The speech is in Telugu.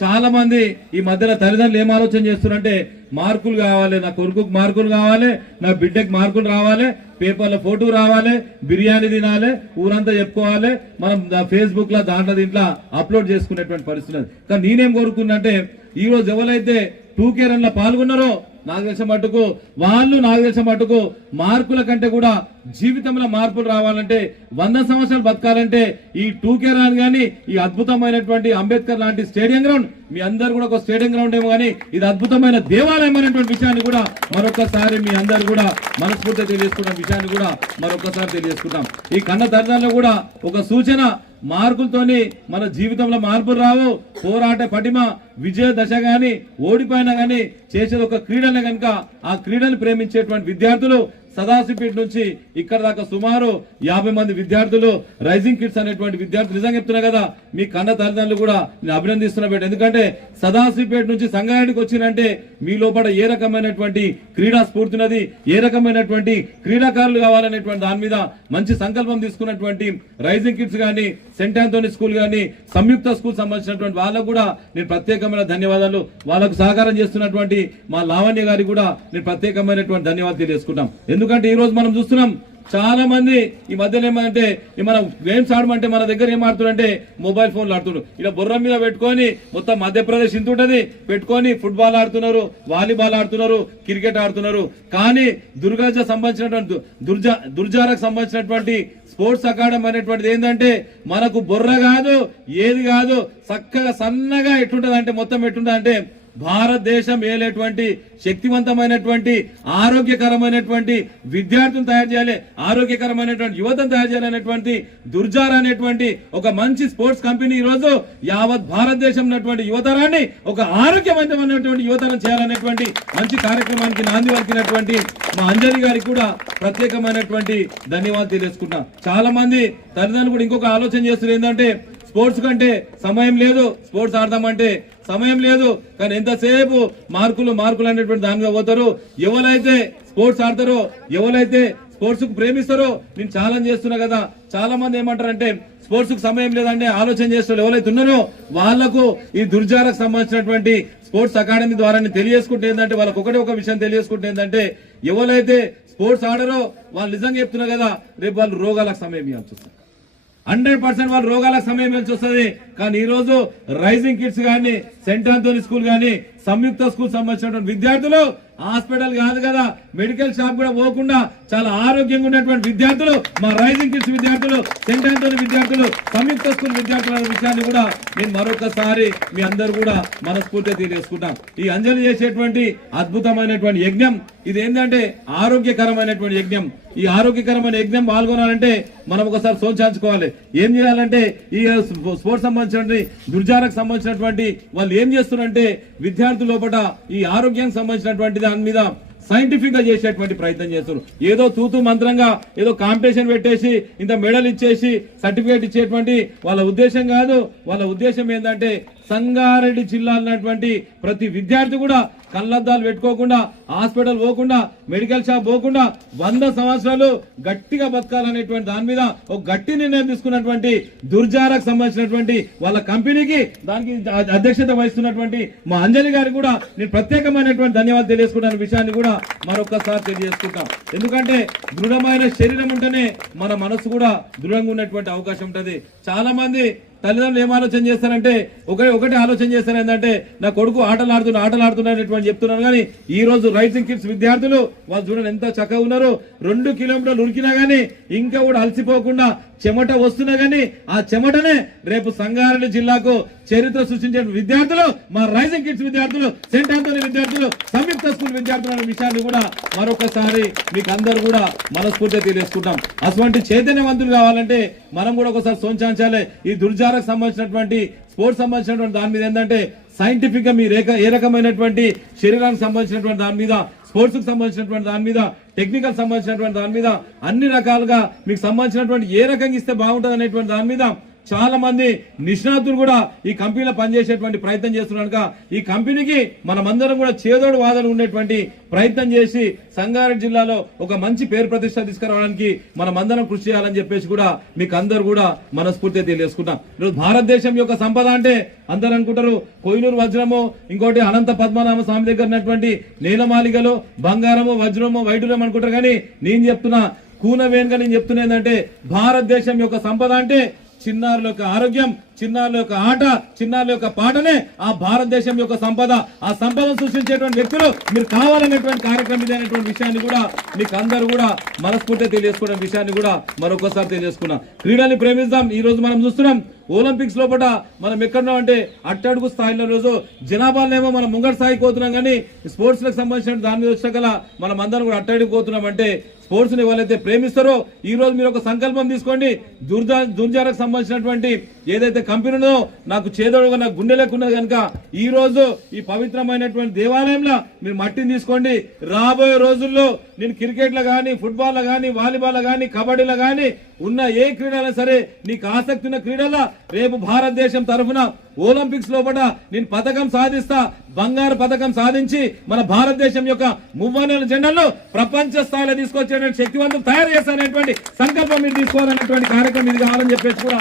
చాలా మంది ఈ మధ్యలో తల్లిదండ్రులు ఏం ఆలోచన చేస్తున్నారంటే మార్కులు కావాలి, నా కొడుకుకు మార్కులు కావాలి, నా బిడ్డకి మార్కులు రావాలి, పేపర్లో ఫోటో రావాలి, బిర్యానీ తినాలి, ఊరంతా చెప్పుకోవాలి, మనం ఫేస్బుక్ లో దీంట్లో అప్లోడ్ చేసుకునేటువంటి పరిస్థితి. కానీ నేనేం కోరుకున్నంటే ఈ రోజు ఎవరైతే 2K రన్లో పాల్గొన్నారో నాకు తెలిసిన మట్టుకు మార్కుల కంటే కూడా జీవితంలో మార్పులు రావాలంటే 100 సంవత్సరాలు బతకాలంటే ఈ 2K రన్ గానీ ఈ అద్భుతమైనటువంటి అంబేద్కర్ లాంటి స్టేడియం గ్రౌండ్, మీ అందరు కూడా ఒక స్టేడియం గ్రౌండ్ ఏమో కానీ ఇది అద్భుతమైన దేవాలయం అనేటువంటి విషయాన్ని కూడా మరొకసారి మీ అందరు కూడా మనస్ఫూర్తిగా తెలియజేసుకున్న విషయాన్ని కూడా మరొకసారి తెలియజేసుకుంటాం. ఈ కన్న తల్లిదండ్రులు కూడా ఒక సూచన, మార్కులతోని మన జీవితంలో మార్పులు రావు. పోరాట పటిమ విజయ దశ గాని ఓడిపోయినా గాని చేసేది ఒక క్రీడనే కనుక ఆ క్రీడను ప్రేమించేటువంటి విద్యార్థులు సదాశివపేట నుంచి ఇక్కడ దాకా సుమారు 50 మంది విద్యార్థులు రైజింగ్ కిడ్స్ అనేటువంటి విద్యార్థులు నిజంగా చెప్తున్నా కదా, మీ కన్న తల్లిదండ్రులు కూడా నేను అభినందిస్తున్నా బేట. ఎందుకంటే సదాశివపేట నుంచి సంగారెడ్డికి వచ్చినంటే మీ లోపల ఏ రకమైనటువంటి క్రీడా స్ఫూర్తినది, ఏ రకమైనటువంటి క్రీడాకారులు కావాలనేటువంటి దాని మీద మంచి సంకల్పం తీసుకున్నటువంటి రైజింగ్ కిడ్స్ గానీ, సెంట్ ఆంథోనీ స్కూల్ గానీ, సంయుక్త స్కూల్ సంబంధించినటువంటి వాళ్ళకు కూడా నేను ప్రత్యేకమైన ధన్యవాదాలు, వాళ్ళకు సహకారం చేస్తున్నటువంటి మా లావణ్య గారికి కూడా నేను ప్రత్యేకమైనటువంటి ధన్యవాదాలు తెలియజేసుకుంటాం. ఎందుకంటే ఈ రోజు మనం చూస్తున్నాం చాలా మంది ఈ మధ్యలో ఏమంటే మనం గేమ్స్ ఆడమంటే మన దగ్గర ఏం ఆడుతున్నారంటే మొబైల్ ఫోన్లు ఆడుతున్నారు. ఇలా బుర్ర మీద పెట్టుకొని మొత్తం మధ్యప్రదేశ్ ఇంత ఉంటది పెట్టుకొని ఫుట్బాల్ ఆడుతున్నారు, వాలీబాల్ ఆడుతున్నారు, క్రికెట్ ఆడుతున్నారు. కానీ దుర్గాజ సంబంధించినటువంటి దుర్జారకు సంబంధించినటువంటి స్పోర్ట్స్ అకాడమీ అనేటువంటిది ఏంటంటే మనకు బుర్ర కాదు, ఏది కాదు, చక్కగా సన్నగా ఎట్టుంటది అంటే మొత్తం ఎట్టుంటది అంటే భారతదేశం ఏలేటువంటి శక్తివంతమైనటువంటి ఆరోగ్యకరమైనటువంటి విద్యార్థులను తయారు చేయాలి, ఆరోగ్యకరమైనటువంటి యువతను తయారు చేయాలనేటువంటి దుర్జార అనేటువంటి ఒక మంచి స్పోర్ట్స్ కంపెనీ ఈ రోజు యావత్ భారతదేశం ఉన్నటువంటి యువతరాన్ని ఒక ఆరోగ్యవంతమైనటువంటి యువతరం చేయాలనేటువంటి మంచి కార్యక్రమానికి నాంది పలికినటువంటి మా అంజలి గారికి కూడా ప్రత్యేకమైనటువంటి ధన్యవాదాలు తెలియజేసుకుంటాం. చాలా మంది తల్లిదండ్రులు కూడా ఇంకొక ఆలోచన చేస్తున్నారు ఏంటంటే స్పోర్ట్స్ కంటే సమయం లేదు, స్పోర్ట్స్ ఆడదామంటే సమయం లేదు, కానీ ఎంతసేపు మార్కులు అనేటువంటి దాని మీద పోతారు. ఎవరైతే స్పోర్ట్స్ ఆడతారో, ఎవరైతే స్పోర్ట్స్ కు ప్రేమిస్తారో, నేను ఛాలెంజ్ చేస్తున్నా కదా, చాలా మంది ఏమంటారంటే స్పోర్ట్స్ కు సమయం లేదంటే ఆలోచన చేస్తారు. ఎవరైతే ఉన్నారో వాళ్లకు ఈ దుర్జారకు సంబంధించినటువంటి స్పోర్ట్స్ అకాడమీ ద్వారా తెలియజేసుకుంటే ఏంటంటే వాళ్ళకు ఒక విషయం తెలియజేసుకుంటే ఏంటంటే ఎవరైతే స్పోర్ట్స్ ఆడరో వాళ్ళు నిజంగా చెప్తున్నా కదా, రేపు వాళ్ళు రోగాలకు సమయం ఇవ్వాల్సి వస్తుంది. 100% వాళ్ళు రోగాలకు సమయం ఇవ్వాల్సి వస్తుంది. కానీ ఈ రోజు రైజింగ్ కిడ్స్ గానీ, సెంట్ ఆంథోనీ స్కూల్ గానీ, సంయుక్త స్కూల్ సంబంధించినటువంటి విద్యార్థులు హాస్పిటల్ కాదు కదా, మెడికల్ షాప్ కూడా పోకుండా చాలా ఆరోగ్యంగా ఉన్నటువంటి విద్యార్థులు మా రైజింగ్ కిడ్స్ విద్యార్థులు, సెంట్ ఆంథోనీ విద్యార్థులు, సంయుక్త స్కూల్ విద్యార్థుల విషయాన్ని కూడా నేను మరొకసారి మీ అందరూ కూడా మనస్ఫూర్తిగా తెలియజేసుకుంటాం. ఈ అంజలి చేసేటువంటి అద్భుతమైనటువంటి యజ్ఞం ఇది ఏంటంటే ఆరోగ్యకరమైనటువంటి యజ్ఞం. ఈ ఆరోగ్యకరమైన యజ్ఞం పాల్గొనాలంటే మనం ఒకసారి సోచాల్చుకోవాలి. ఏం చేయాలంటే ఈ స్పోర్ట్స్ సంబంధించినటువంటి దుర్జారకు సంబంధించినటువంటి వాళ్ళు ఏం చేస్తున్నారంటే విద్యార్థుల లోపల ఈ ఆరోగ్యానికి సంబంధించినటువంటి దాని మీద సైంటిఫిక్ గా చేసేటువంటి ప్రయత్నం చేస్తారు. ఏదో తూతూ మంత్రంగా ఏదో కాంపిటీషన్ పెట్టేసి ఇంత మెడల్ ఇచ్చేసి సర్టిఫికేట్ ఇచ్చేటువంటి వాళ్ళ ఉద్దేశం కాదు. వాళ్ళ ఉద్దేశం ఏంటంటే సంగారెడ్డి జిల్లా ఉన్నటువంటి ప్రతి విద్యార్థి కూడా కళ్ళద్దాలు పెట్టుకోకుండా, హాస్పిటల్ పోకుండా, మెడికల్ షాప్ పోకుండా 100 సంవత్సరాలు గట్టిగా బతకాలనేటువంటి దాని మీద ఒక గట్టి నిర్ణయం తీసుకున్నటువంటి దుర్జారకు సంబంధించినటువంటి వాళ్ళ కంపెనీకి దానికి అధ్యక్షత వహిస్తున్నటువంటి మా అంజలి గారికి కూడా నేను ప్రత్యేకమైనటువంటి ధన్యవాదాలు తెలియజేసుకుంటున్న విషయాన్ని కూడా మరొకసారి తెలియజేసుకుంటాం. ఎందుకంటే దృఢమైన శరీరం ఉంటేనే మన మనసు కూడా దృఢంగా ఉన్నటువంటి అవకాశం ఉంటది. చాలా మంది తల్లిదండ్రులు ఏం ఆలోచన చేస్తారంటే ఒకటి ఆలోచన చేస్తారు ఏంటంటే నా కొడుకు ఆటలు ఆడుతున్నటువంటి చెప్తున్నారు. కానీ ఈ రోజు రైజింగ్ కిడ్స్ విద్యార్థులు వాళ్ళు చూడండి ఎంత చక్కగా ఉన్నారు. 2 కిలోమీటర్లు ఉరికినా గానీ ఇంకా కూడా అలసిపోకుండా చెమట వస్తున్నా గానీ ఆ చెమటనే రేపు సంగారెడ్డి జిల్లాకు చరిత్ర సృష్టించే విద్యార్థులు మా రైజింగ్ కిడ్స్ విద్యార్థులు, సెంట్ ఆంథోనీ విద్యార్థులు, సంయుక్త స్కూల్ విద్యార్థులు అనే విషయాన్ని కూడా మరొకసారి మీకు అందరూ కూడా మనస్ఫూర్తిగా తెలియజేసుకుంటాం. అటువంటి చైతన్యవంతులు కావాలంటే మనం కూడా ఒకసారి సోంచాంచాలి. ఈ దుర్జారకు సంబంధించినటువంటి స్పోర్ట్స్ సంబంధించినటువంటి దాని మీద ఏంటంటే సైంటిఫిక్ గా మీరు ఏ రకమైనటువంటి శరీరానికి సంబంధించినటువంటి దాని మీద, స్పోర్ట్స్ కు సంబంధించినటువంటి దాని మీద, టెక్నికల్ సంబంధించినటువంటి దాని మీద అన్ని రకాలుగా మీకు సంబంధించినటువంటి ఏ రకంగా ఇస్తే బాగుంటుంది అనేటువంటి దాని మీద చాలా మంది నిష్ణాతులు కూడా ఈ కంపెనీలో పనిచేసేటువంటి ప్రయత్నం చేస్తున్నారు కనుక ఈ కంపెనీకి మనమందరం కూడా చేదోడు వాదన ఉండేటువంటి ప్రయత్నం చేసి సంగారెడ్డి జిల్లాలో ఒక మంచి పేరు ప్రతిష్ట తీసుకురావడానికి మనమందరం కృషి చేయాలని చెప్పేసి కూడా మీకు అందరూ కూడా మనస్ఫూర్తిగా తెలియజేసుకుంటాం. ఈరోజు భారతదేశం యొక్క సంపద అంటే అందరూ అనుకుంటారు కోహినూరు వజ్రము, ఇంకోటి అనంత పద్మనాభ స్వామి దగ్గర ఉన్నటువంటి నీలమాలిగలు బంగారము వజ్రము వైడూర్యం అనుకుంటారు. కానీ నేను చెప్తున్నా కూనవేనుగా నేను చెప్తున్నా ఏంటంటే భారతదేశం యొక్క సంపద అంటే చిన్నారుల యొక్క ఆరోగ్యం, చిన్నారుల యొక్క ఆట, చిన్నారుల యొక్క పాటనే ఆ భారతదేశం యొక్క సంపద. ఆ సంపదను సృష్టించేటువంటి వ్యక్తులు మీరు కావాలనేటువంటి కార్యక్రమం ఇదైనటువంటి విషయాన్ని కూడా మీకు అందరూ కూడా మనస్ఫూర్తిగా తెలియజేసుకున్న విషయాన్ని కూడా మరొకసారి తెలియజేసుకున్నాం. క్రీడల్ని ప్రేమిస్తాం. ఈ రోజు మనం చూస్తున్నాం ఒలింపిక్స్ లోపల మనం ఎక్కడున్నాం అంటే అట్టడుగు స్థాయిలో రోజు జనాభాలేమో మనం ముంగటి స్థాయికి పోతున్నాం, కానీ స్పోర్ట్స్ లకు సంబంధించిన దాని మీద వచ్చాకల మనం అందరం కూడా అట్టడికి పోతున్నాం. అంటే స్పోర్ట్స్ ని ఎవరైతే ప్రేమిస్తారో ఈ రోజు మీరు ఒక సంకల్పం తీసుకోండి. దుర్జారకు సంబంధించినటువంటి ఏదైతే కంపెనీ ఉందో నాకు చేదోడుగా నాకు గుండె లేకున్నది కనుక ఈ రోజు ఈ పవిత్రమైనటువంటి దేవాలయంలో మీరు మట్టిని తీసుకోండి. రాబోయే రోజుల్లో నేను క్రికెట్ లో గానీ, ఫుట్బాల్ లో గానీ, వాలీబాల్ లో గానీ, కబడ్డీలో గానీ ఉన్న ఏ క్రీడైనా సరే నీకు ఆసక్తి ఉన్న క్రీడల రేపు భారతదేశం తరఫున ఒలింపిక్స్ లోపల నేను పథకం సాధిస్తా, బంగారు పథకం సాధించి మన భారతదేశం యొక్క మువ్వన్నెల జెండాలను ప్రపంచ స్థాయిలో తీసుకొచ్చేటువంటి శక్తివంతం తయారు చేస్తాననేటువంటి సంకల్పం మీరు తీసుకోవాలనేటువంటి కార్యక్రమం ఇది కావాలని చెప్పేసి కూడా